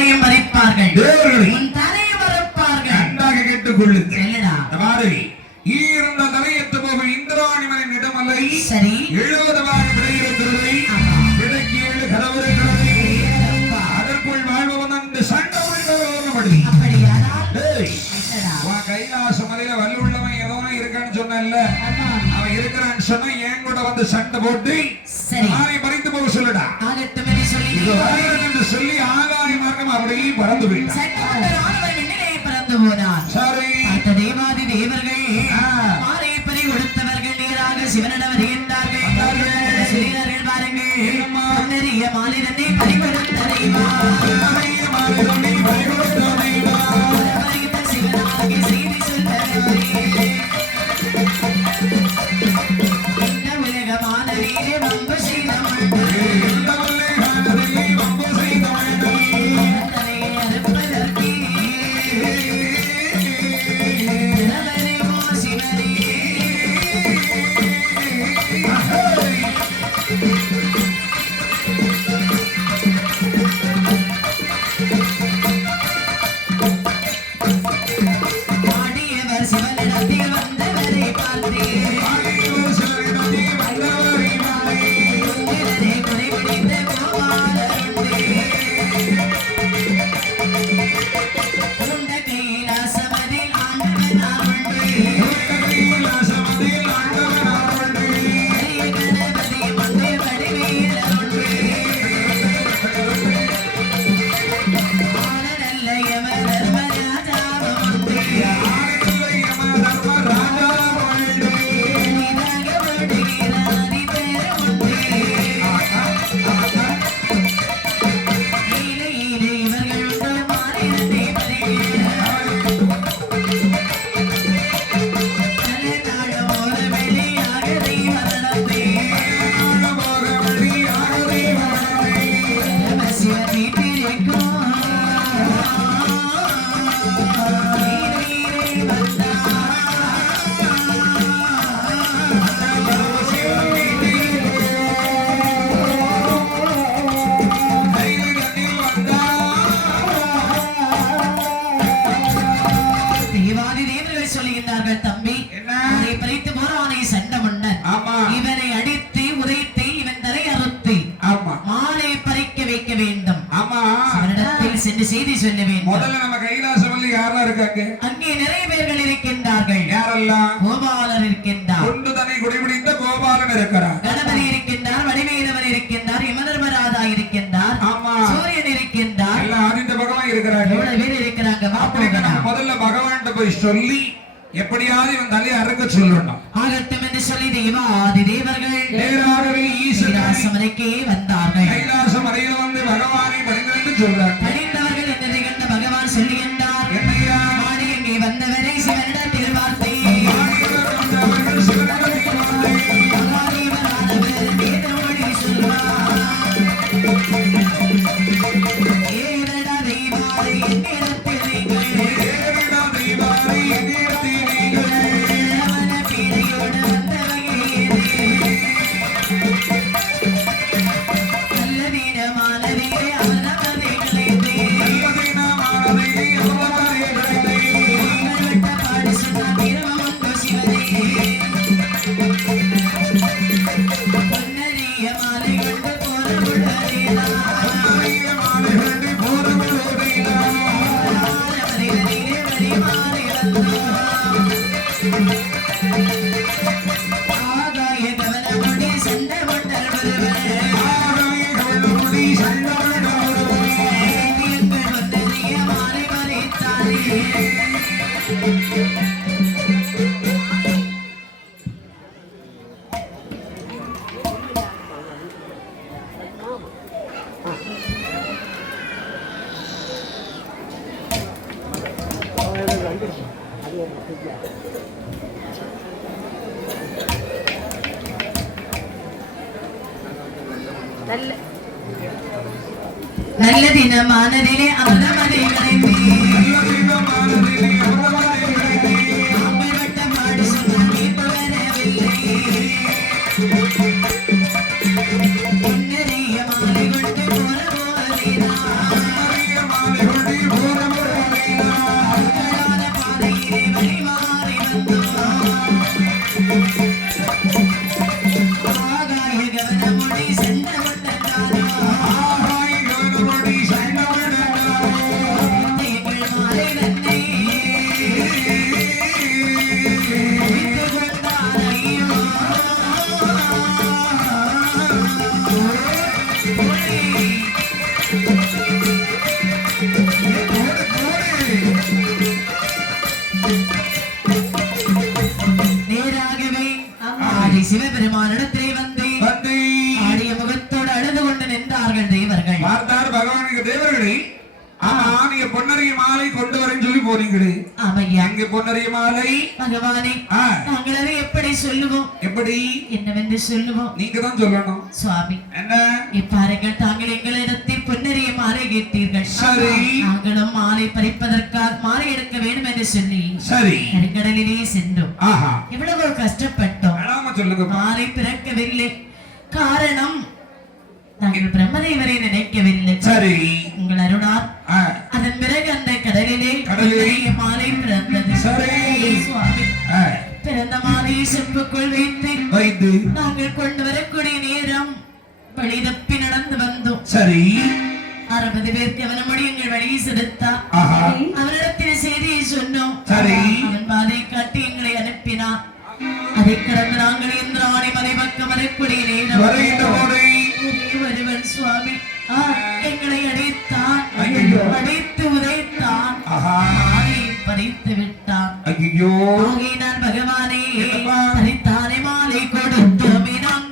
மாலையும் மறைப்பார்கள், உன் தலையை மறைப்பார்கள். நன்றாக கேட்டுக் கொள்ளுங்கள். என்னடா ஈர்ந்த தலையத்து போக இந்திராணிமனின் இடமல்லை. சரி 70 விடையிருக்கிறது. விடைக்கு 7 கதவுகிறது. அதற்குள் வாழ்பவன் அந்த சண்டை கைலாச மலையில வல்லுள்ளவன் ஏதோ இருக்கான்னு சொன்னல, அவன் இருக்கிறான்னு சொன்னா என் கூட வந்து சண்டை போட்டு ஆனை பறித்து போக சொல்லுடா சொல்லி ஆகாய மார்க்கம் அப்படியே பறந்து போயிட்டான். சரி தேவாதி தேவர்கள் மாலை பறி கொடுத்தவர்கள் நேராக சிவனிடம் வருகின்றார்கள். பாருங்கள் மாலை தன்னை பறி கொடுத்த தெய்வா முதல்ல நம்ம கைலாசமல்லி யாரெல்லாம் இருக்காங்க? அங்கே நிறைய பேர்கள் இருக்கின்றார்கள். யாரெல்லாம்? கோபாலர் இருக்கின்றார், கொண்டு தன்னை குடிபிடித்த கோபாலன் இருக்கிறார், கணபதி இருக்கின்றார், வடிவேலவன் இருக்கின்றார், யமதர்மராஜா இருக்கின்றார், சூரியன் இருக்கின்றார், எல்லாம் ஆதித்த பகவான் இருக்கிறாங்க. எவ்வளவு பேர் இருக்கிறாங்க? முதல்ல பகவான்கிட்ட போய் சொல்லி எப்படியாவது இவன் தலையை அறுக்க சொல்லணும். ஆகட்டும் என்று சொல்லி தேவாதி தேவர்கள் நேராகவே ஈஸ்வரமலைக்கே வந்தார்கள். கைலாச மலையில வந்து பகவானை பணிந்து சொல்றாங்க. பணிந்தவர்கள் என்னதை கண்ட பகவான் சொல்லுகின்றார், மாடி எங்கே வந்தவரை சிவனிடத்தில் வார்த்தை நல்ல தினமானதிலே அமரமதை கரைந்தே அம்பரட்ட பாடி சொன்ன நீர் வரவில்லை பொன்னரிய மாலை கொண்டு போற போதேனா பெருமானிடத்திலே வந்து ஆடிய முகத்தோடு அழுது கொண்டு நின்றார்கள் தேவர்கள். பார்த்தார் பகவானுக்கு தேவர்களே, ஆமா நீங்க பொன்னரிய மாலை கொண்டு வரேன்னு சொல்லி போறீங்களே. ஆமையா, அங்க பொன்னரிய மாலை பகவானே நாங்கள் அதை எப்படி சொல்லுவோம்? எப்படி என்னவென்று சொல்லுவோம்? நீங்க தான் சொல்லணும் சுவாமி. என்ன பாருங்கள், தாங்கள் எங்களிடத்தில் பொன்னரிய மாலை கேட்டீர்கள். சரி, நாங்களும் மாலை பறிப்பதற்காக மாலை எடுக்க வேண்டும் என்று சொல்லி சரி கடலிலே சென்றோம். எவ்வளவு கஷ்டப்பட்டோம். சொல்லுங்க. மாலை பிறக்கவில்லை. காரணம் நாங்கள் பிரம்மதேவரை நினைக்கவில்லை. சரி, உங்கள் அருளால் அதன் பிறகு அந்த கடலிலே மாலை பிறந்தது. சரி சுவாமி, பிறந்த மாலையை செப்புக்குள் வைத்து நாங்கள் கொண்டு வரக்கூடிய நேரம் வழி தப்பி நடந்து வந்தோம். சரி, 60 பேருக்கு அவனமுடி எங்கள் வழியை செலுத்தார். அவனிடத்தில் செய்தியை சொன்னோம். சரி, அவன் பாதை காட்டி எங்களை அனுப்பினார். அதை கடந்து நாங்கள் இந்திராணி மலை பக்கம் வரக்கூடிய நேரம் ஒருவன் சுவாமி எங்களை அடித்தான். அடித்து உதைத்தான். பறித்து விட்டான். ஆகையினால் பகவானே பறித்தானே மாலை கொடுத்தோமே நாங்கள்.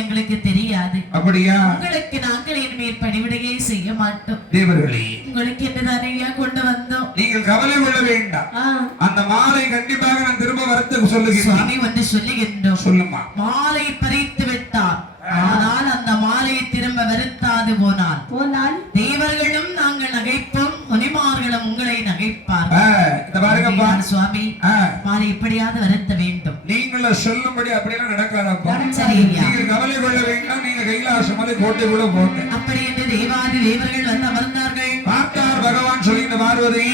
எங்களுக்கு தெரியாது. அப்படியா? உங்களுக்கு நாங்கள் இனிமேல் பணிவிடையை செய்ய மாட்டோம். தேவர்களே, உங்களுக்கு என்னதானே கொண்டு வந்தோம். நீங்கள் கவலை கொள்ள வேண்டாம். அந்த மாலை கண்டிப்பாக நான் திரும்ப வரத்து சொல்லுகிறேன். சுவாமி வந்து சொல்லுகின்றோம். சொல்லுமா. மாலை பறித்து விட்டார். ஆனால் அந்த மாலையை திரும்ப வருத்தாது போனால் தேவர்களும் நாங்கள் நகைப்போம், முனிமார்களும் உங்களை நகைப்பார். சுவாமி, மாலை எப்படியாவது வருத்த வேண்டும். நீங்கள் சொல்லும்படி அப்படியெல்லாம் நடக்காதப்பா. நீங்கள் கவலை கொள்ள வேண்டாம். நீங்க கைலாச மலை கோட்டைக்குள்ள போங்க. அப்படி என்று தேவாதி தேவர்கள் வந்து அமர்ந்தார்கள். பார்த்தார் பகவான் சொல்லின பார்வதி,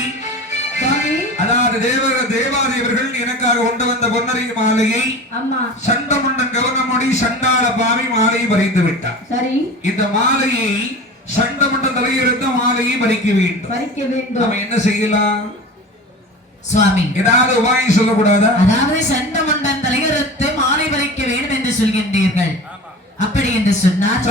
அதாவது தேவாதேவர்கள் எனக்காக கொண்டு வந்த பொன்னரை மாலையை சண்டமுண்டன் கவர்னமொழி சண்டாள பாவி மாலையை பறித்து விட்டார். இந்த மாலையை சண்டமுண்டன் தலையெடுத்த மாலையை பறிக்க வேண்டும். நம்ம என்ன செய்யலாம் சுவாமி? ஏதாவது உபாயம் சொல்லக்கூடாதா? அதாவது சண்டமுண்டன் தலையெடுத்து மாலை பறிக்க வேண்டும் என்று சொல்கின்றீர்கள். அப்படி என்று சொன்னால்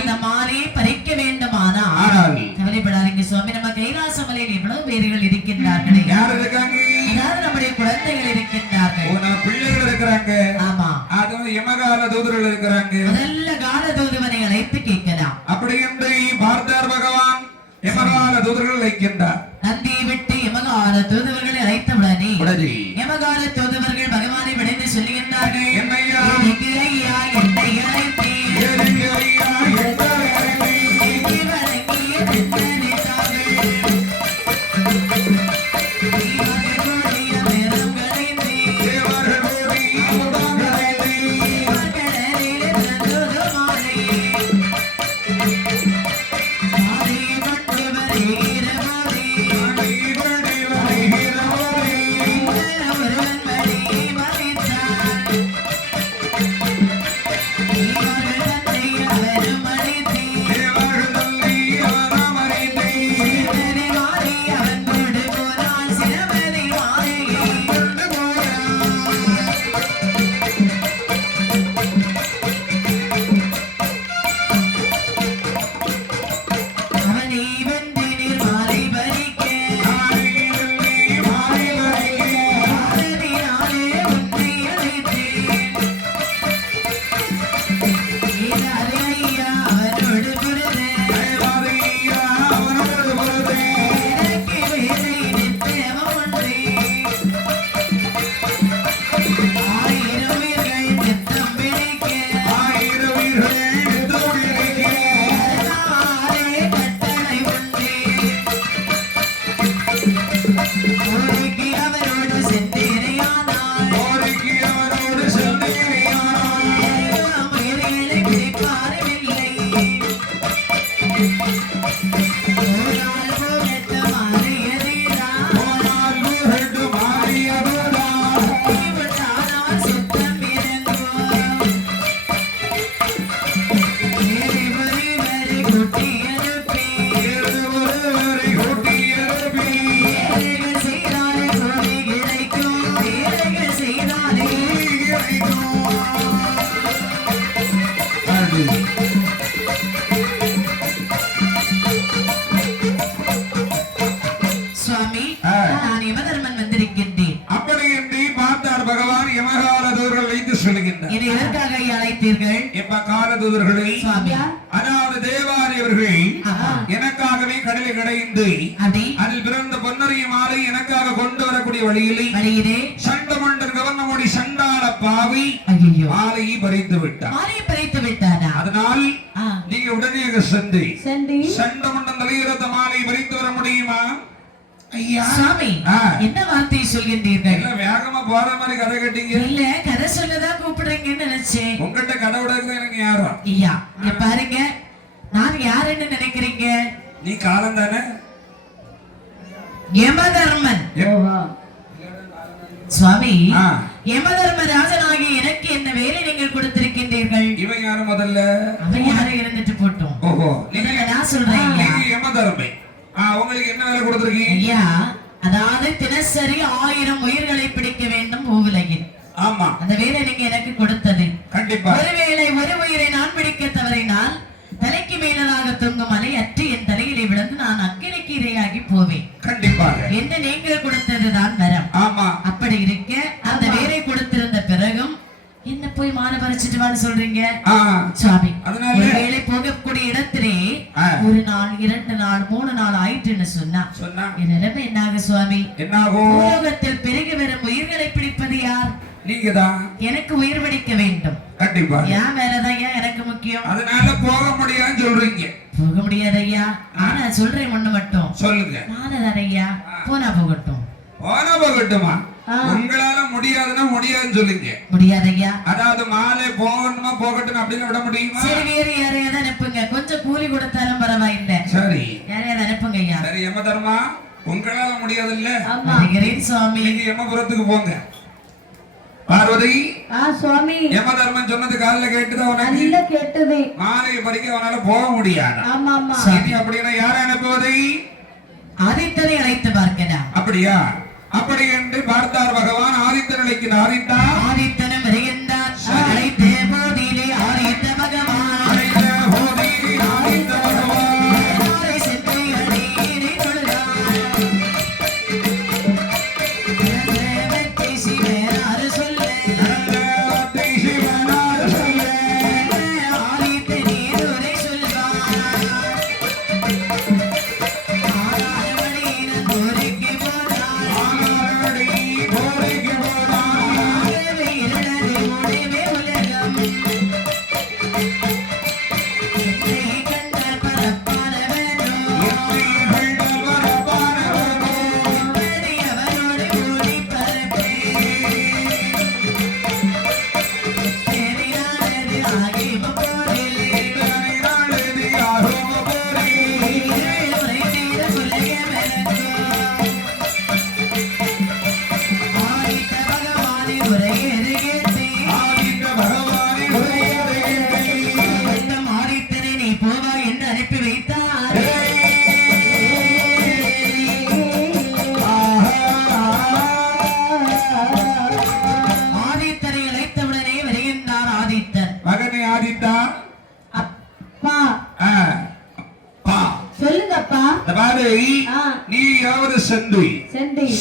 அந்த மாலையை பறிக்க வேண்டுமானால் கவலைப்படாதீங்க சுவாமி. நம்ம கைலாச மலையில் எவ்வளவு பேர்கள் இருக்கின்றார்களே. யார் இருக்காங்க? அதாவது நம்முடைய குழந்தைகள் இருக்கின்றார்கள், பிள்ளைகள் இருக்கிறாங்க. ஆமா, அதுவும் யமகால தூதர்கள் இருக்கிறாங்க. நல்ல கால தூதுவனை அழைத்து கேட்கலாம். அப்படி என்று பார்த்தார் பகவான். யமகால தூதர்கள் அழைக்கின்றார். நந்தியை விட்டு யமகால தூதுவர்களை அழைத்தவுடனே யமகால தூதுவர்கள் பகவானை விடைந்து சொல்லுகின்றார்கள், என்னையா ஐயா என்னை அழைத்தேன். அதாவது தேவாரியவர்கள் எனக்காகவே கடலை கடைந்து அதில் பிறந்த பொன்னரிய மாலை எனக்காக கொண்டு வரக்கூடிய வழியிலே சண்டமண்டர் கவர்னமொழி சண்டாள பாவி மாலையை பறித்து விட்டார். அதனால் நீங்க உடனே சென்று சண்டமண்டன் தலையிறத்த மாலை பறித்து வர முடியுமா? ஐயா சாமி, என்ன வார்த்தை சொல்கின்றீர்கள்? வேகமா போற மாதிரி கதை கட்டிங்க. இல்ல, கதை சொல்லதான் கூப்பிடுறீங்கன்னு நினைச்சேன். உங்ககிட்ட கதை விடுறது எனக்கு யாரோ? ஐயா இங்க பாருங்க, நான் யாருன்னு நினைக்கிறீங்க? நீ காலம் தானே? யமதர்மன். சுவாமி, யமதர்ம ராஜனாகி எனக்கு என்ன வேலை நீங்கள் கொடுத்திருக்கின்றீர்கள்? இவன் யாரு முதல்ல? அவன் யாரும் இருந்துட்டு போட்டோம். ஓஹோ, நான் சொல்றேன் யமதர்மை. உங்களுக்கு என்ன வேலை கொடுத்திருக்கீங்க? ஐயா, அதாவது தினசரி 1000 உயிர்களை பிடிக்க வேண்டும் பூவுலகில். ஆமா, அந்த வேலை நீங்க எனக்கு கொடுத்தது. கண்டிப்பா. ஒருவேளை ஒரு உயிரை நான் பிடிக்க தவறினால் தலைக்கு மேலதாக தொங்கும் மலை அற்று என் தலையிலே விழுந்து நான் அக்கினிக்கு இரையாகி போவேன். கண்டிப்பாக. என்ன நீங்கள் கொடுத்ததுதான் வரம். ஆமா. அப்படி இருக்க அந்த வேலை கொடுத்திருந்த பிறகும் என்ன போய் மாலை பறிச்சிட்டு வான்னு சொல்றீங்க சுவாமி? ஒரு வேலை போகக்கூடிய இடத்திலே 1 நாள் 2 நாள் 3 நாள் ஆயிட்டுன்னு சொன்னா என் நிலைமை என்னாக சுவாமி? உலகத்தில் பெருகி வரும் உயிர்களை பிடிப்பது யார்? நீங்கதான். எனக்கு உயிர் பிடிக்க வேண்டும். கண்டிப்பா. ஏன் வேலைதான் ஐயா எனக்கு முக்கியம். அதனால போக முடியாதுன்னு சொல்றீங்க. போக முடியாது ஐயா. ஆனா சொல்றேன் ஒண்ணு மட்டும். சொல்லுங்க. மாலைதான் ஐயா, போனா போகட்டும். போனா போகட்டுமா? உங்களால முடியாதுன்னா முடியாதுன்னு சொல்லுங்க. முடியாது ஐயா. அதாவது மாலை போகணுமா போகட்டும் அப்படின்னு விட முடியுமா? சரி, வேற யாரையாவது அனுப்புங்க. கொஞ்சம் கூலி கொடுத்தாலும் பரவாயில்லை. சரி, யாரையாவது அனுப்புங்க ஐயா. சரி யமதர்மா, உங்களால முடியாதுல்ல சுவாமி. நீங்க யமபுரத்துக்கு போங்க. பார்வதி சுவாமி யம தர்மன் சொன்னது காதுல கேட்டுதான் உனக்கு? நல்ல கேட்டது. மாலையை பறிக்க அவனால போக முடியாது. ஆமா ஆமா. இனி அப்படின்னா யாரை அனுப்புவதை? ஆதித்தனை அழைத்து பார்க்கலாம். அப்படியா? அப்படி என்று பார்த்தார் பகவான். ஆதித்தன் அழைக்கிறார். ஆதித்தனும் வருகின்றார். அழைத்த போதிலே ஆதித்த பகவான் அழைத்த போதிலே ஆதித்த பகவான்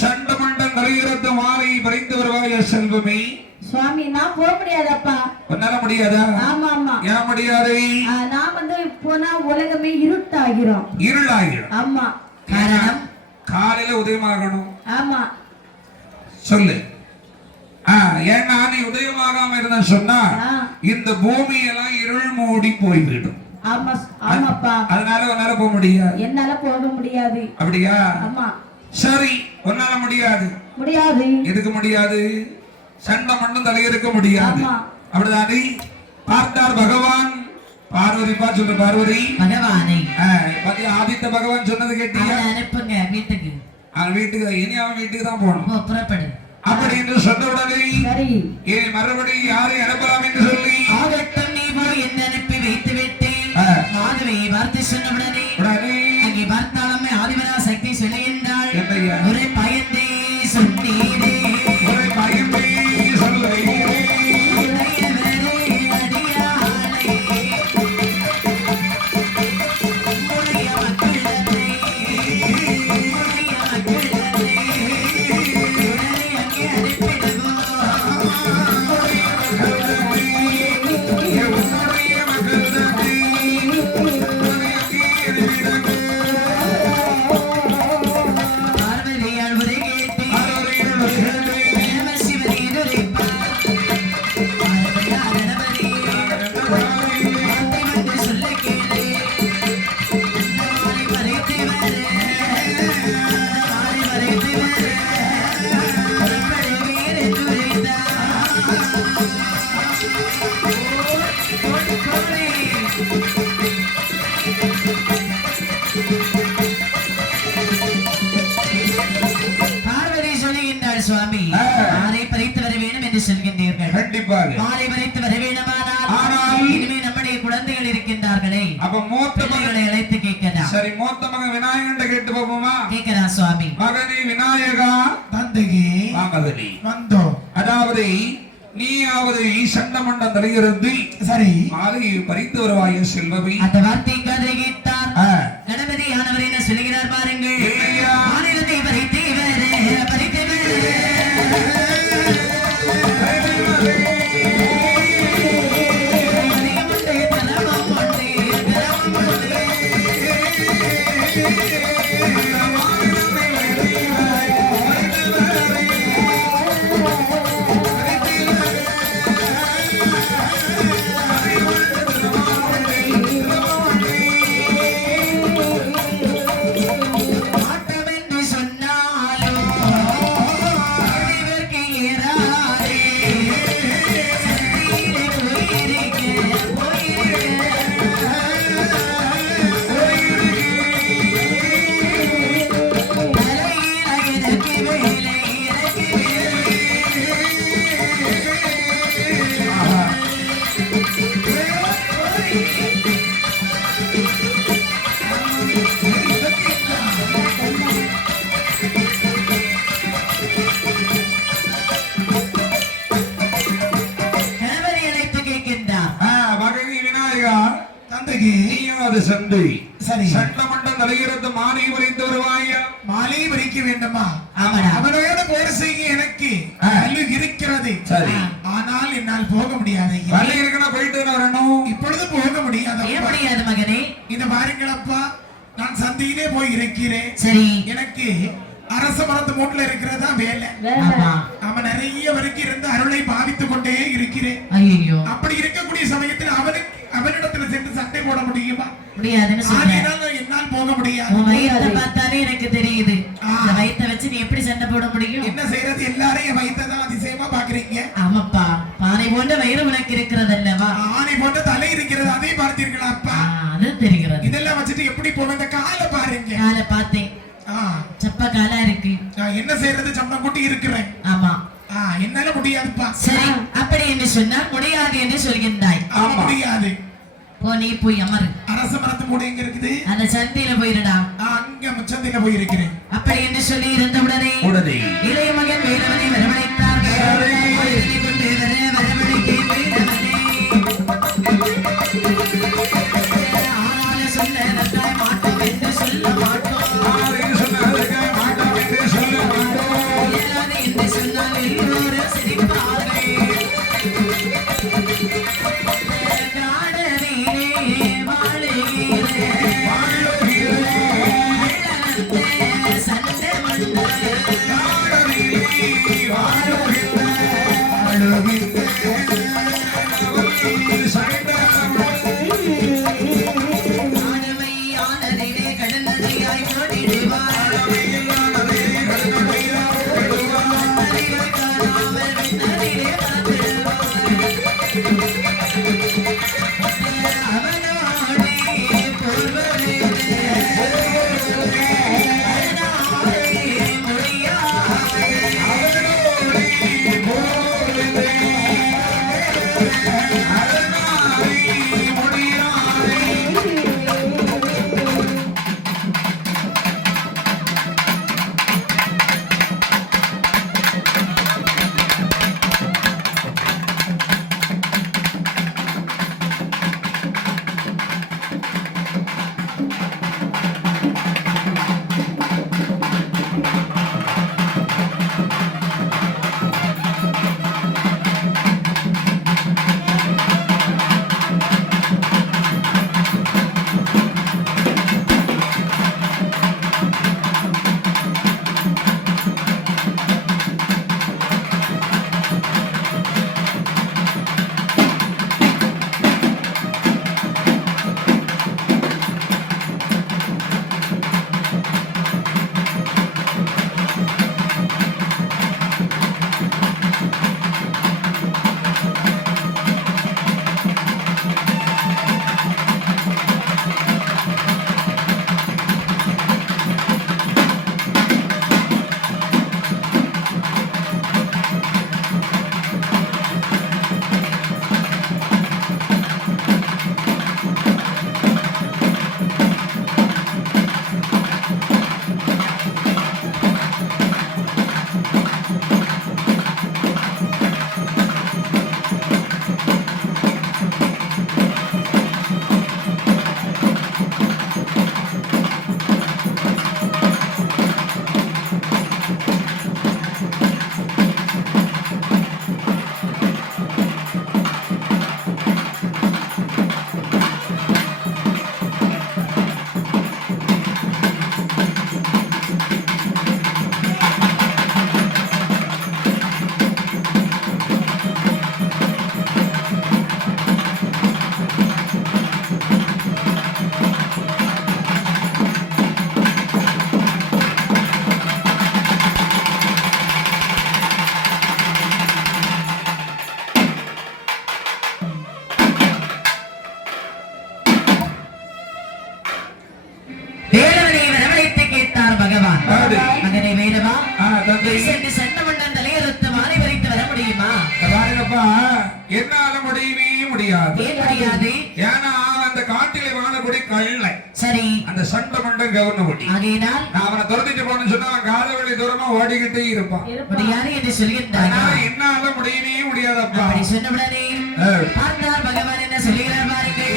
சண்டமண்டம் தலையிறந்த மாலை பறித்து வருவாய செல்வமே. சுவாமி நான் போக முடியாதப்பா. உன்னால முடியாதா? ஆமா ஆமா. ஏன் முடியாது? நான் வந்து போனா உலகமே இருட்டாகிரும். இருளாகிரும். ஆமா. காரணம் காலையில உதயமாகணும். ஆமா சொல்லு. ஏன்னா நீ உதயமாகாம இருந்தா சொன்னா இந்த பூமி எல்லாம் இருள் மூடி போய்விடும். ஆமா ஆமாப்பா. அதனால உன்னால போக முடியாது. என்னால போக முடியாது. அப்படியா? ஆமா. சரி, உன்னால முடியாது. முடியாது. எதுக்கு முடியாது? சண்டை மண்ணும் தலையிருக்க முடியாது. அப்படிதானே பார்த்தார் பகவான். பார்வதி பா சொல்லு. பார்வதி பகவானை பத்தி ஆதித்த பகவான் சொன்னது கேட்டீங்க? அனுப்புங்க வீட்டுக்கு. வீட்டுக்கு இனி அவன் வீட்டுக்கு தான் போகணும். புறப்படு. அப்படி என்று சொன்ன உடனே இனி மறுபடியும் யாரை அனுப்பலாம் என்று சொல்லி ஆகட்டும் நீ போய் என்ன அனுப்பி வைத்து விட்டேன். மாதவியை வார்த்தை சொன்ன உடனே அங்கே பார்த்தாலுமே ஆதிவரா சக்தி சொல்லுகின்றாள். ஒரு பயத்தை சொன்னீரே, ஒரு பயத்தை சொல்லுகிறேன். சுவாமி மாலை பறித்து வர வேண்டும் என்று சொல்கின்றீர்கள். கண்டிப்பாக மாலை பறித்து வர வேண்டுமானால் இனிமே நம்முடைய குழந்தைகள் இருக்கின்றார்களே, அப்ப மூத்த மகளை அழைத்து கேட்கலாம். சரி, மூத்த மகன் விநாயகன் கேட்டு பாப்போமா? கேட்கலாம் சுவாமி. மகனே விநாயகா தந்தையே மகனே வந்தோம். அதாவது நீயாவது சண்டமண்டம் தலையிருந்து சரி மாலை பறித்து வருவாய செல்வமே. அந்த வார்த்தை கதை கேட்டார் கணபதி ஆனவர் என்ன சொல்லுகிறார் பாருங்கள். மாநிலத்தை பறித்து பறித்து சென்று சரி சட்டமன்றம் தலையிறது மாலை வரைந்து வருவாயா? மாலை வரைக்க வேண்டுமா? ஆமாடா. அவனோட போர் செய்ய எனக்கு வலு இருக்கிறது. சரி. ஆனால் என்னால் போக முடியாது. வலி இருக்குன்னா போயிட்டு வரணும். இப்பொழுது போக முடியாது. ஏன் முடியாது மகனே? இந்த பாருங்களப்பா, நான் சந்தையிலே போய் இருக்கிறேன். சரி. எனக்கு அரச மரத்து மூட்டில் இருக்கிறதா வேலை. அவன் நிறைய வரைக்கும் இருந்து அருளை பாவித்துக் கொண்டே இருக்கிறேன். ஐயோ, அப்படி இருக்கக்கூடிய சமயத்தில் அவனிடத்துல சென்று சண்டை போட முடியுமா? முடியாதுன்னு சொல்றேன். என்னால் போக முடியாது. உன் வயித்தை பார்த்தாலே எனக்கு தெரியுது. இந்த வயித்தை வச்சு நீ எப்படி சண்டை போட முடியும்? என்ன செய்யறது? எல்லாரையும் வயித்தான் அதிசயமா பாக்குறீங்க. ஆமாப்பா, பானை போன்ற வயிறு உனக்கு இருக்கிறது அல்லவா? ஆனை போன்ற தலை இருக்கிறது. அதை பார்த்தீர்களா அப்பா? அது தெரிகிறது. இதெல்லாம் வச்சுட்டு எப்படி போவேன்? இந்த காலை பாருங்க. காலை பார்த்தேன், சப்ப காலா இருக்கு. நான் என்ன செய்யறது? சம்பளம் கூட்டி இருக்கிறேன். ஆமா, என்னால முடியாதுப்பா. சரி, அப்படி என்று சொன்னால் முடியாது என்று சொல்கின்றாய். முடியாது. நீ போய் அமரு. அரச மரத்து மூடு எங்க இருக்குது? அந்த சந்தையில போயிருடா. அங்க சந்தையில போயிருக்கிறேன். அப்படி என்று சொல்லி இருந்தவுடனே இளைய மகன் வேலவனை வரவழைத்தார். கொண்டு வரவழைத்தே வேலவனே. ஆனாலும் சொல்ல மாட்டோம் என்று சொல்ல மாட்டோம். என்று சொன்னால் எல்லோரும் சிரிப்பார்கள். என்னால முடியவே முடியாது. ஏன்னா அந்த காட்டிலே வாழக்கூடிய கள்ளை. சரி, அந்த சண்டை மண்டம் கவர்னபடி ஆகையினால் நான் அவனை துரத்திட்டு போனேன்னு சொன்னா அவன் காலவெளி தூரமா ஓடிக்கிட்டே இருப்பான். முடியாது என்று சொல்கின்றார். என்னால முடியவே முடியாதப்பா. அப்படி சொன்னவுடனே பார்த்தார் பகவான் என்ன சொல்லுகிறார் பாருங்கள்.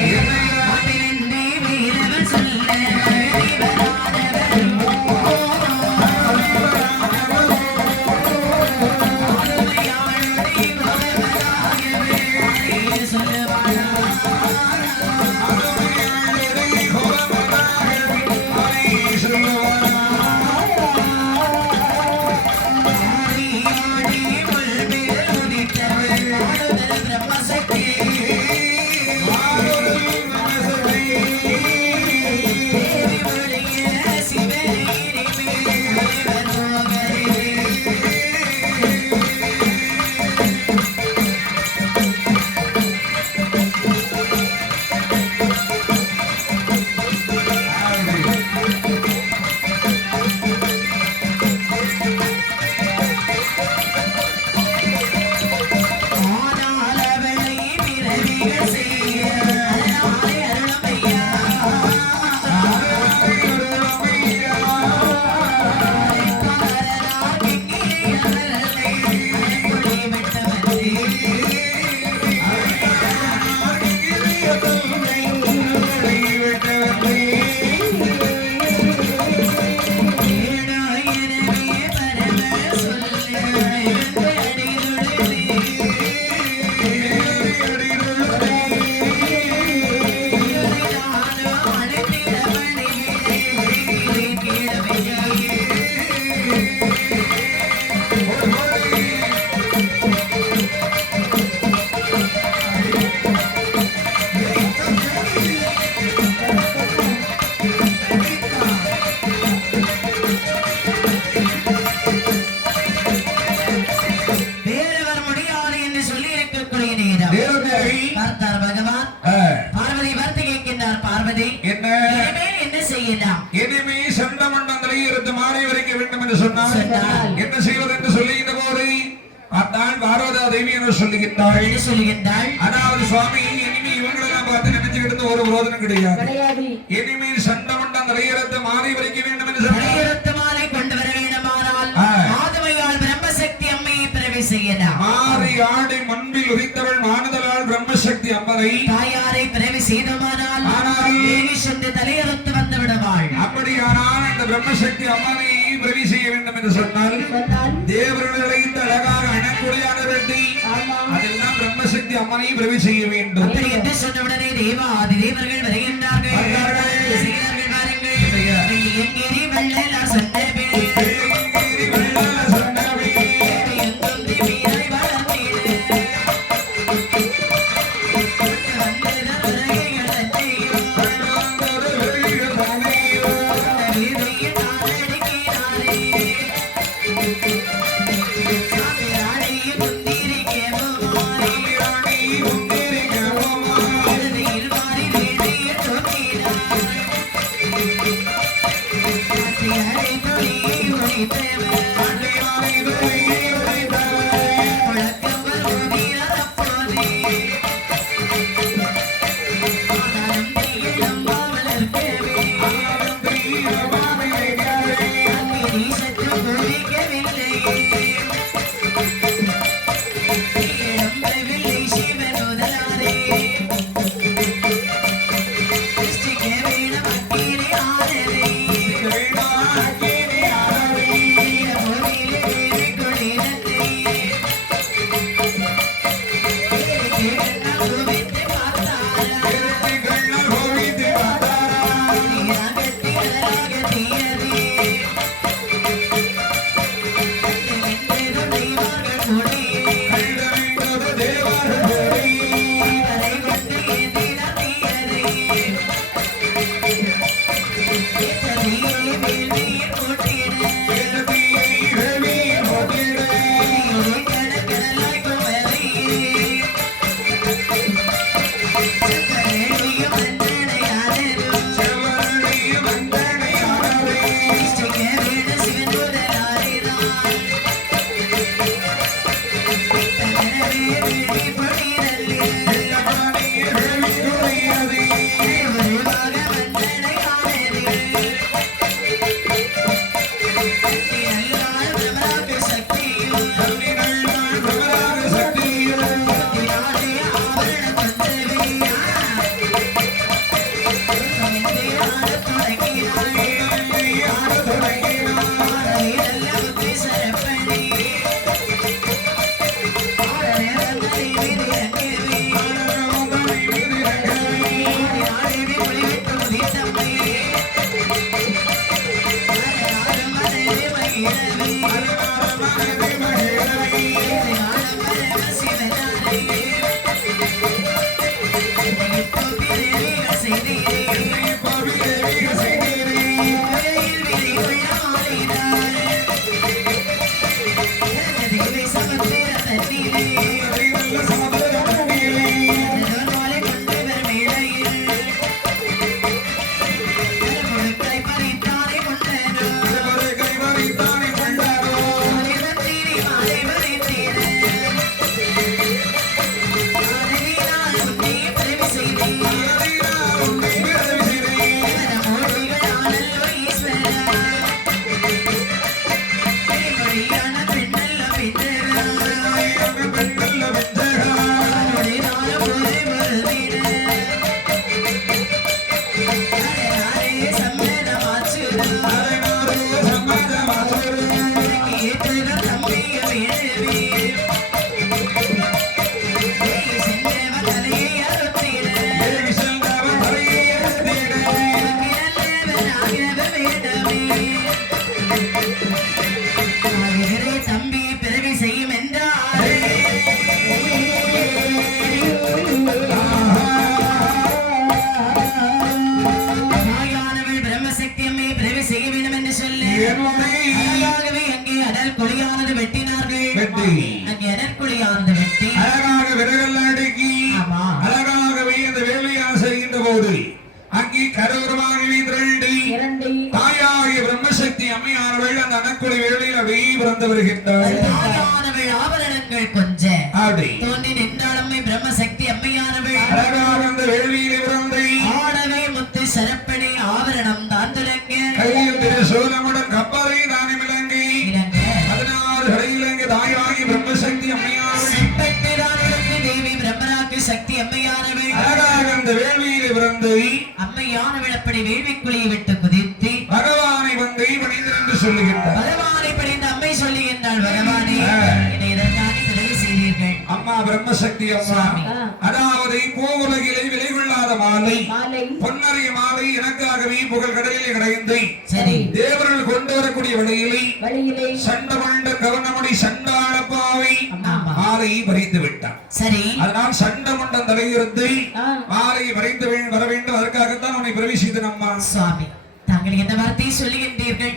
பரிவரிக்க வேண்டும் என்று சொன்னால் என்ன செய்வது என்று சொல்லுகின்ற போது அத்தான் பார்வதா தேவி என்று சொல்லுகின்றாள். அதாவது சுவாமி இனிமே இவங்களெல்லாம் பார்த்து நினைச்சுக்கிட்டு ஒரு விரோதனம் கிடையாது. இனிமேல் சண்டமண்ட அந்த கையெழுத்து மாலை வரைக்க வேண்டும் என்று சொன்னால் மாலை கொண்டு வர வேண்டுமானால் ஆதமையால் பிரம்மசக்தி அம்மையை பிறவி செய்யலாம். மாறி ஆடி மண்பில் உதித்தவள் மானதலால் பிரம்மசக்தி அம்மனை தாயாரை பிறவி செய்தோமானால் தேவி சென்று தலையறுத்து வந்து விடுவாள். அப்படியானால் அந்த பிரம்மசக்தி அம்மனை பிறவி செய்ய வேண்டும் என்று சொன்னால் தேவர்களை இந்த அழகாக அணக்குடையான வேண்டி அதெல்லாம் பிரம்மசக்தி அம்மனை பிறவி செய்ய வேண்டும். அப்படி என்று சொன்னவுடனே தேவா ஆதி தேவர்கள் வருகின்றார்கள். எங்கே வெள்ளலா சொன்ன அழகாக விரகல் அடுக்கி அழகாகவே அந்த வேலையா செய்கின்ற போது அங்கே கருவரமாகவே திரண்டு தாயாகிய பிரம்மசக்தி அம்மையானவள் அந்த அந்த அனக்குழி வேளையில் அப்படியே பிறந்து வருகின்றார். ஆபரணங்கள் கொஞ்ச அப்படி தோன்றி நின்றாள் அம்மை பிரம்மசக்தி அம்மையானவள். அழகாக அந்த வேள்வியிலே பிறந்து ஆடவே முத்து சரப்படி ஆபரணம் தான் துலங்க கையில் திரு சோழமுடன் கப்பலை தானே விளங்கி 16 கடையிலங்கு தாயாகி பிரம்மசக்தி அம்மையானவள். தேவி பிரம்மராக்கு சக்தி அம்மையானவள். அழகாக அந்த வேள்வியிலே பிறந்து அம்மையானவள் அப்படி வேள்விக்குழியை விட்டு குதித்து பகவானை வந்து பணிந்து என்று சொல்லுகின்றார். பகவானை பணிந்து அம்மை சொல்லுகின்றாள், பகவானே என்னை இதற்காக தெரிவு செய்தீர்கள். அம்மா பிரம்மசக்தி அம்மா, அதாவது பூவுலகிலே விலை கொள்ளாத மாலை பொன்னரிய மாலை எனக்காகவே புகழ் கடலிலே கிடைந்து சரி தேவர்கள் கொண்டு வரக்கூடிய வழியிலே சண்டமண்ட கவனமுடி சண்டாளப்பாவை மாலையை பறித்து விட்டார். சரி அதனால் சண்டமண்டம் தலையிருந்து மாலையை பறித்து வர வேண்டும். அதற்காகத்தான் உன்னை பிரவேசித்தேன் அம்மா. சுவாமி, தாங்கள் என்ன வார்த்தையை சொல்லுகின்றீர்கள்?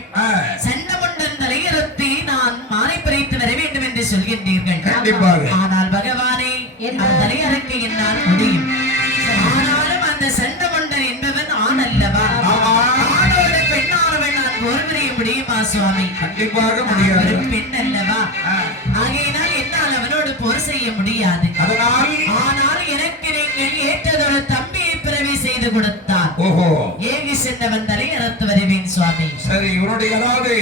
சண்டமண்டன் தலையிறத்தி நான் மாலை பறித்து வர வேண்டும் என்று சொல்கின்றீர்கள். கண்டிப்பாக. ஆனால் பகவானே அந்த தலையறக்க என்னால் முடியும். ஆனாலும் அந்த சண்டமண்டன் என்பவன் ஆண் அல்லவா? ஆணோட பெண்ணானவன் நான் ஒருவரைய முடியுமா சுவாமி? கண்டிப்பாக முடியாது. பெண் அல்லவா? ஆகையினால் என்னால் அவனோடு போர் செய்ய முடியாது. ஆனால் எனக்கு நீங்கள் ஏற்றதொரு தம்பியை பிறவி செய்து கொடுத்தார். ஓஹோ, ஏகி சென்றவன் தலை அறுத்து வருவேன் சுவாமி. சரி, உன்னுடைய அதாவது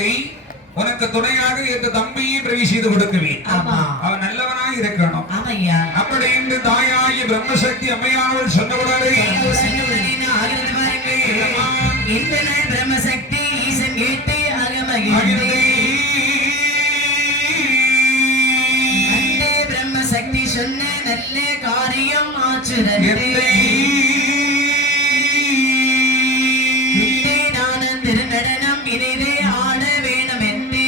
உனக்கு துணையாக இந்த தம்பியை பிறவி செய்து கொடுக்குவேன். அவன் நல்லவனாக இருக்கணும். ஆமையா. அப்படி இந்த தாயாகி பிரம்மசக்தி அம்மையானவள் சொன்னவுடனே பிரம்மசக்தி ஈசன் கேட்டு பிரம்மசக்தி சொன்ன நல்ல காரியம் ஆச்சுரன் திருநடனம் இனிதே ஆட வேணும் என்று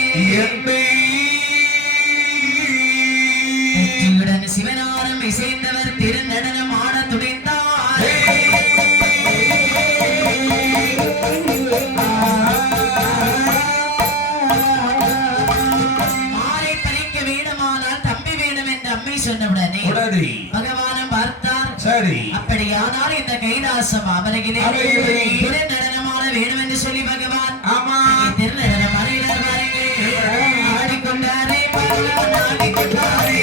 சிவனாரம் இசைந்தவர் திருநடனம் ஆட துணிந்தார். மாலை பறிக்க வேண்டுமானால் தம்பி வேணும் என்று அம்மை சொன்னவுடனே பகவானும் பார்த்தார். சரி, அப்படியானால் இந்த கைலாசம் அமரகிலே திருநடனமான வேணும் என்று சொல்லி பகவான் திருநடனம் அறையினார். பாருங்கள், ஆடிக்கொண்டாரே பகவான் ஆடிக்கொண்டாரே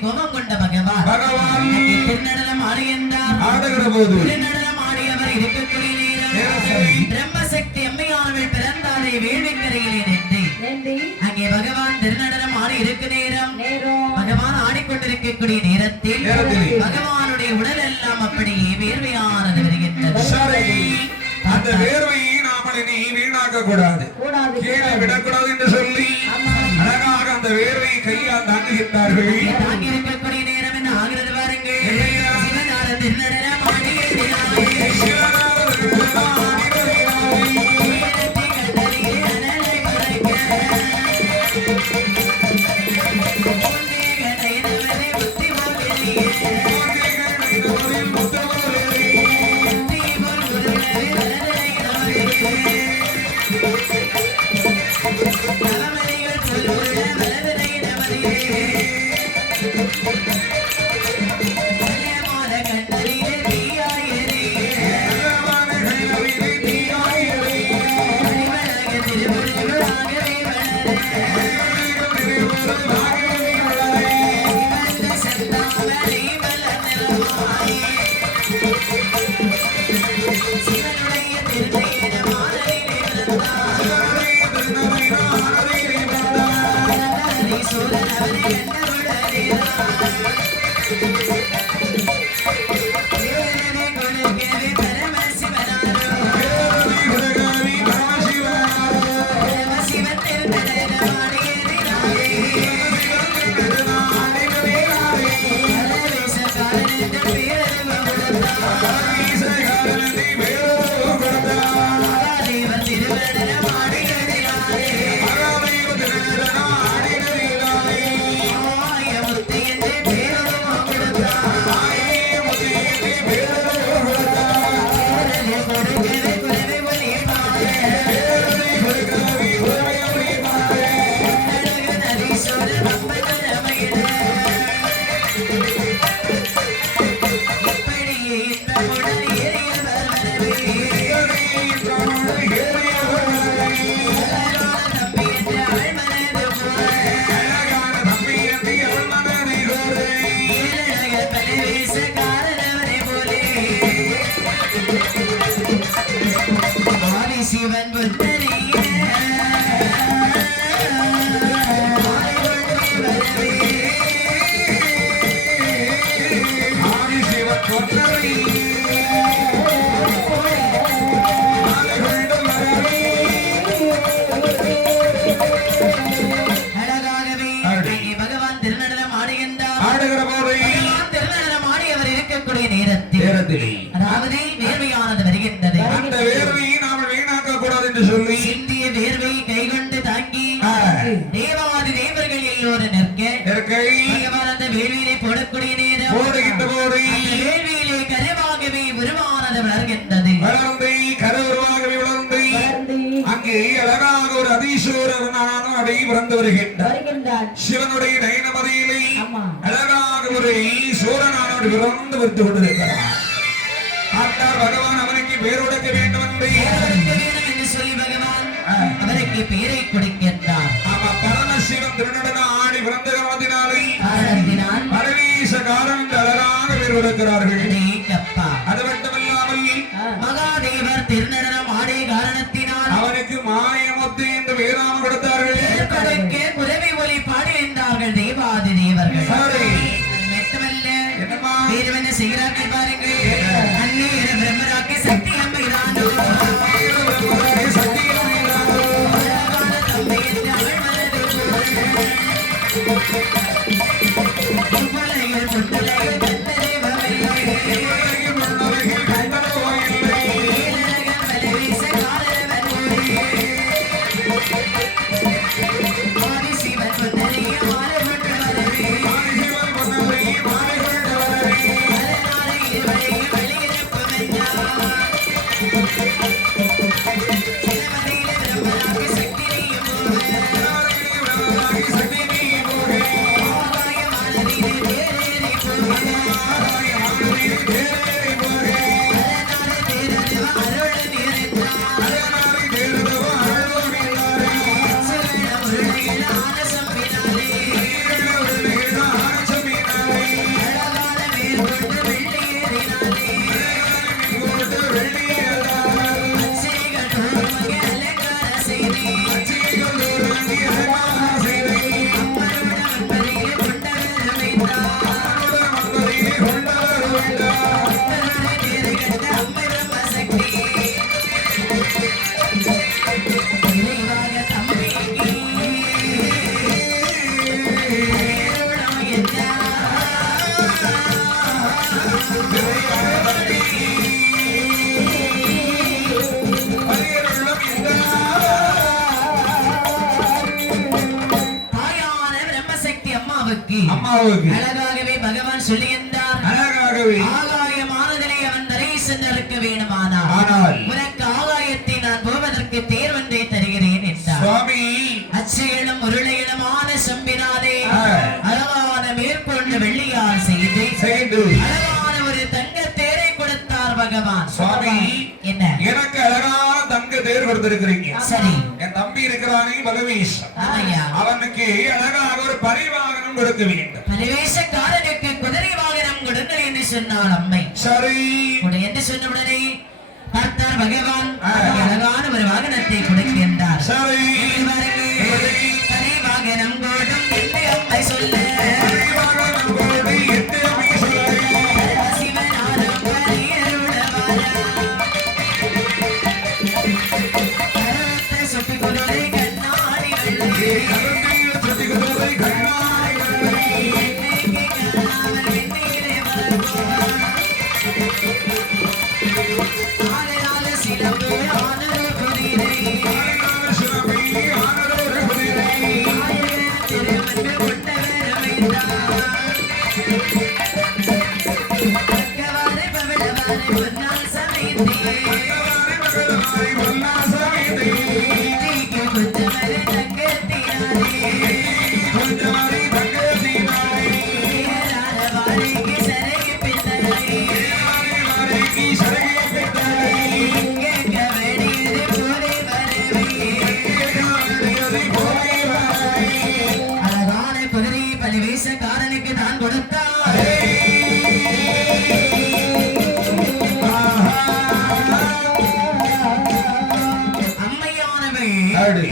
கோபம் கொண்ட பகவான் திருநடனம் ஆடுகின்ற போது திருநடனம் ஆடியவர் இருக்கக்கூடிய நேரம் பிரம்மசக்தி அம்மையானவள் பிறந்தாலே வேள்விக்கரையிலே நின்று அங்கே பகவான் திருநடனம் ஆடி இருக்க நேரம் பகவான் ஆடிக்கொண்டிருக்கக்கூடிய நேரத்தில் பகவானுடைய உடல் எல்லாம் அப்படியே வேர்வையானது வருகின்றது. அந்த வேர்வையை நாமல் இனி வீணாக்க கூடாது, கீழே விடக்கூடாது என்று சொல்லி அழகாக அந்த வேர்வையை கையால் தாங்குகின்றார்கள். தாங்கி இருக்கக்கூடிய நேரம் என்ன ஆகிறது பாருங்கள். சிவனார திருநடனம் ஆடிய சிவன் புத்தரியே அதாவது வேர்வையானது வருகின்றது. அந்த வேர்வையை நாம் வீணாக்க கூடாது என்று சொல்லி சிந்திய வேர்வையை கைகொண்டு தாங்கி தேவாதி தேவர்கள் எல்லோரும் நிற்க பகவான் அந்த வேள்வியிலே போடக்கூடிய நேரம் போடுகின்ற போது வேள்வியிலே கருவாகவே உருவானது வளர்கின்றது. வளர்ந்து கரு உருவாகவே வளர்ந்து அங்கே அழகாக ஒரு அதீஸ்வரனான அடை பிறந்து வருகின்றார். சிவனுடைய டைனமதியிலே அழகாக ஒரு ஈஸ்வரனானோடு பிறந்து வந்து கொண்டிருக்கிறார். பகவான் அவனுக்கு பேர் கொடுக்க வேண்டும் என்று சொல்லி பகவான் அவருக்கு பேரை கொடுக்கின்றார். பரமசிவன் திருநடன ஆடி பிறந்த காரணத்தினாலே பரவீச காலம் என்று அழகாக பேர் கொடுக்கிறார்கள். அது மட்டுமல்லாமல் மகாதேவர் திருநடனம் ஆடிய காரணத்தினால் அவனுக்கு மாயமுத்து என்று பேராம கொடுத்தார்கள். குரவை ஒலி பாடி என்றார்கள் தேவாதி தேவர்கள். என்ன செய்கிறார்கள் பாருங்கள். அன்னையர பிரம்மராக்கி சக்தி அம்மைதானோ தம்பி என்று அவள் மனது புலைகள் புத்தலைகள் கண்டதே அம்மாவுக்கு அழகாகவே பகவான் சொல்லுகின்றார். அழகாகவே ஆகாயமானதிலே அவன் தரை சென்றிருக்க வேண்டுமானால் உனக்கு ஆகாயத்தை நான் போவதற்கு தேர்வொன்றை தருகிறேன் என்றார். சுவாமி அச்சைகளும் உருளைகளுமான செம்பினாலே பேர் கொடுத்திருக்கிறீங்க. சரி. என் தம்பி இருக்கிறானே பலவேஷம், அவனுக்கு அழகாக ஒரு பரிவாகனம் கொடுக்க வேண்டும். பரிவேஷக்காரனுக்கு குதிரை வாகனம் கொடுங்கள் என்று சொன்னாள் அம்மை. சரி என்று சொன்னவுடனே பார்த்தார் பகவான் அழகான ஒரு வாகனத்தை கொடுக்கின்றார். சரி கரை வாகனம் கோடும் என்று அம்மை சொல்ல காரனுக்கு தான் கொடுத்தார். அம்மையானவள்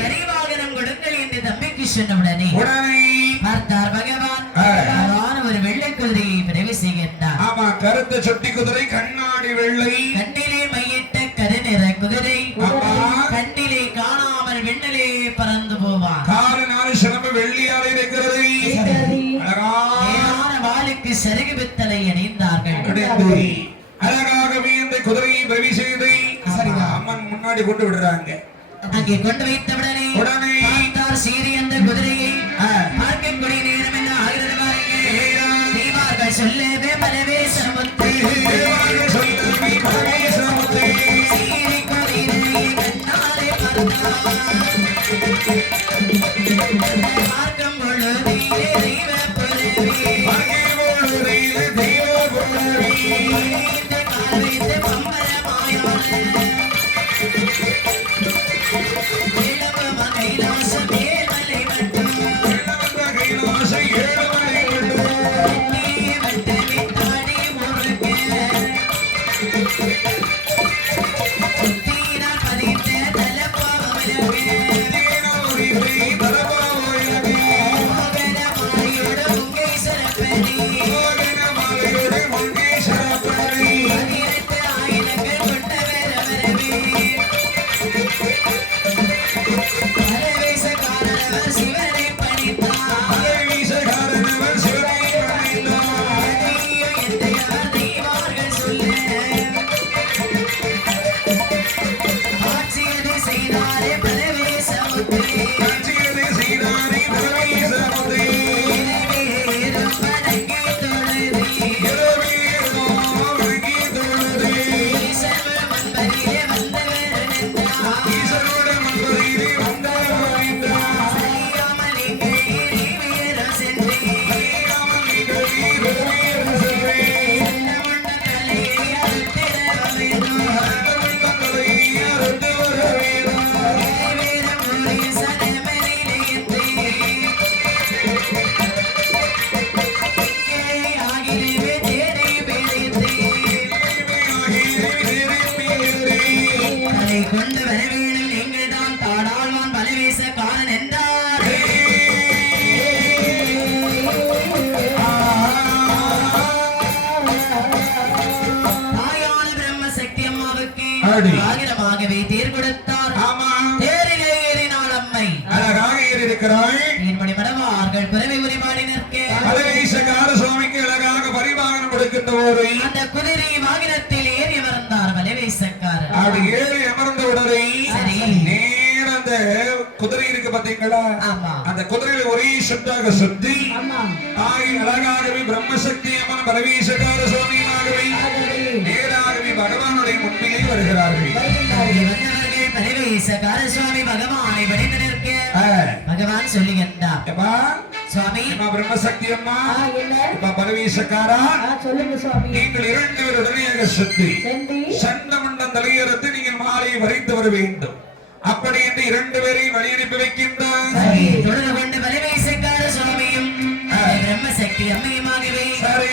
கரிவாகனம் கொடுங்கள் என்று தம்பிக்கு சொன்னவுடனே பார்த்தார் பகவான் அழகான ஒரு வெள்ளை குதிரையை பிரவேசிக்கின்றார். ஆமா, கருத்த சொட்டி குதிரை, கண்ணாடி வெள்ளை, கண்ணிலே மையிட்ட கருநிற குதிரை, கண்ணிலே காணாமல் வெண்ணிலே பறந்து போவார். கால 4 சிலம்பு வெள்ளியால் இருக்கிறது. வாளுக்கு செருகு பித்தளை அணிந்தார்கள். அழகாகவே இந்த குதிரையை பவி செய்து அம்மன் முன்னாடி கொண்டு விடுறாங்க. அங்கே கொண்டு வைத்தவுடனே பார்த்தார் சீரி அந்த குதிரையை பார்க்கக்கூடிய நேரம் என்ன ஆகிறது பாருங்க. தீவார்கள் சொல்லவே பலவே சமுத்து சீரி குதிரை கண்ணாலே பார்க்கும் பொழுதிலே தெய்வ கொண்டு வர வேணும். நீங்கள் தான் தாடாழ்வான் பலவேசக்காரன் என்றார். தாயான பிரம்ம சக்தி அம்மாவுக்கு ஆகிரமாகவே தேர் கொடுத்தார். தேரிலே ஏறினாள் அம்மை. அழகாக ஏறியிருக்கிறாள். என்மணி மடவார்கள் பிறவை உரிமாடி நிற்க பலவேசக்கார சுவாமிக்கு அழகாக பரிவாகனம் கொடுக்கின்ற போது அந்த குதிரை வாகனத்தில் ஏறி அமர்ந்தார் பலவேசக்காரர். அப்படி ஏறி அமர்ந்த உடனே நேர அந்த குதிரை இருக்கு பாத்தீங்களா, அந்த குதிரையில ஒரே சுத்தாக சுத்தி அழகாகவே பிரம்மசக்தி அம்மன் பலவேசக்கார சுவாமியாகவே நேராகவே பகவானுடைய முன்பிலே வருகிறார்கள். பலவேசக்கார சுவாமி பகவானை வடிந்து நிற்க பகவான் சொல்லுகின்றார். சுவாமி பிரம்மசக்தி அம்மா பலவேசக்காரா, சொல்லுங்க சுவாமி. நீங்கள் 2 பேர் உடனே சுத்தி சண்டமண்டம் தலையெடுத்து நீங்கள் மாலையை வரைத்து வர வேண்டும். அப்படி என்று 2 பேரையும் வழி அனுப்பி வைக்கின்றார். தொடர்ந்து கொண்டு வலிமை சக்கார சுவாமியும் பிரம்மசக்தி அம்மையுமாகவே சரி